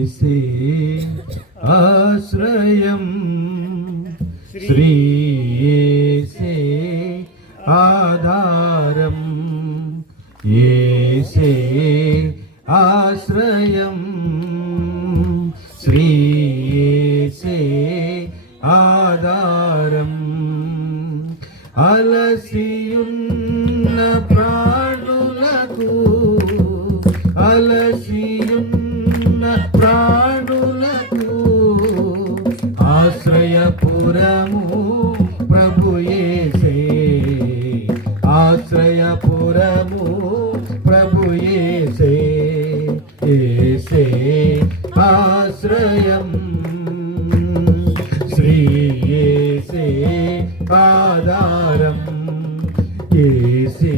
యేసే ఆశ్రయం శ్రీ యేసే ఆధారం యేసే ఆశ్రయం శ్రీ యేసే ఆధారం అలసియున్న ప్రాణులకు అలసియున్న ప్రాణులకు ఆశ్రయపురము ప్రభు యేసే ఆశ్రయపురము ప్రభు యేసే యేసే ఆశ్రయం శ్రీ యేసే ఆధారం యేసే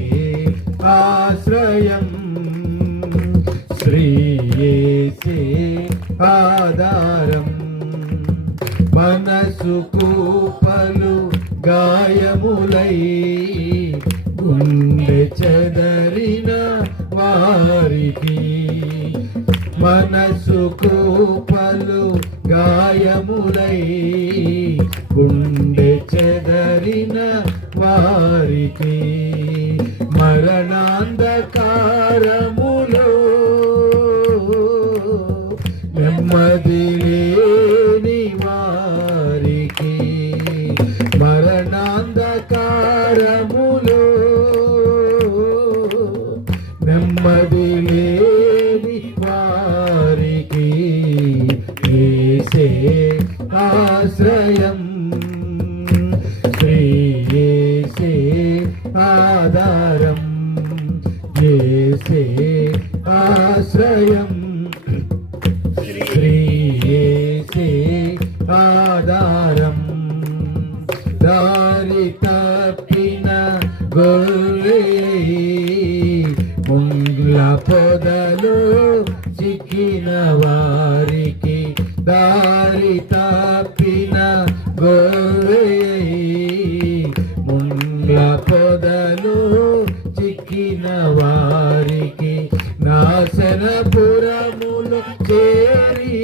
ఆశ్రయం శ్రీ యేసే ఆధారం మనసుకు పలు గాయములై గుండె చెదరిన వారికి మనసుకు పలు గాయములై గుండె చెదరిన వారికి మరణాంధకారములో నెమ్మది లేని వారికి మరణాంధకారములో నెమ్మది లేని వారికి యేసే ఆశ్రయం శ్రీ యేసే ఆధారం యేసే ఆశ్రయం శ్రీ యేసే ఆధారం దారి తప్పిన గొర్రె ముండ్ల పొదలో చిక్కిన వారికి దారి తప్పిన గొర్రె ముండ్ల పొదలో చిక్కిన వారికి నాశనపురములు చేరి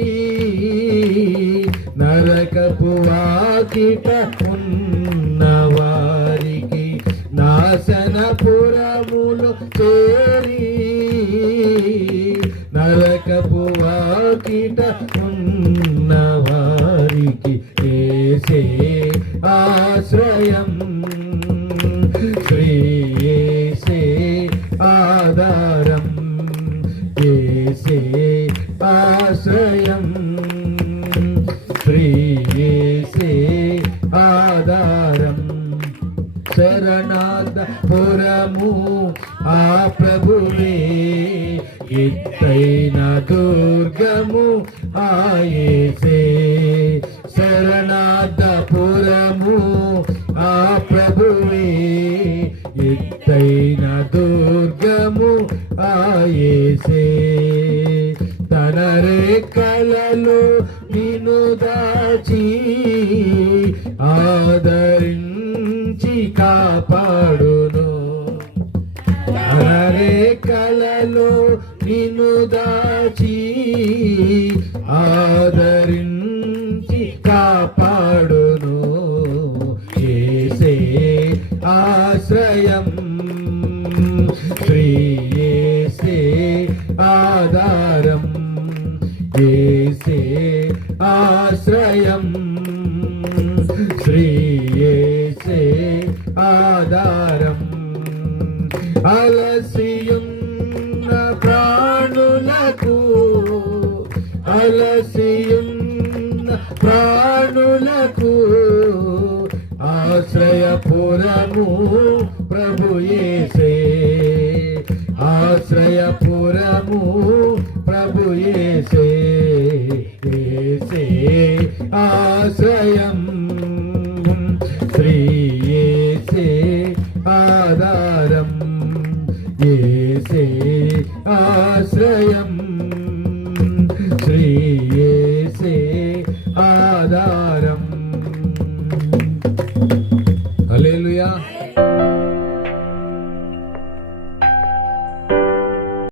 నరకపు వాకిట ఉన్న వారికి నాశనపురములు చేరి నరకపు వాకిట ఉన్న వారికి యేసే ఆశ్రయం శ్రీ యేసే ఆధారం యేసే ఆశ్రయం శ్రీ యేసే ఆధారం శరణార్థపురము ఆ ప్రభువే ఎత్తైన దుర్గము ఆ యేసే శరణార్థపురము ఆ ప్రభువే ఎత్తైన దుర్గము ఆ యేసే తన రెక్కలలో నిన్ను దాచి ఆదరించి కాపాడును తన రెక్కలలో నిన్ను దాచి ఆదరించి కాపాడును యేసే ఆశ్రయం శ్రీ యేసే ఆధారం యేసే ఆశ్రయం శ్రీ యేసే ఆధారం అలసియున్న ప్రాణులకు అలసియున్న ప్రాణులకు ఆశ్రయపురము ప్రభు యేసే ఆశ్రయపురము ప్రభు యేసే యేసే ఆశ్రయం శ్రీ యేసే ఆధారం యేసే ఆశ్రయం శ్రీ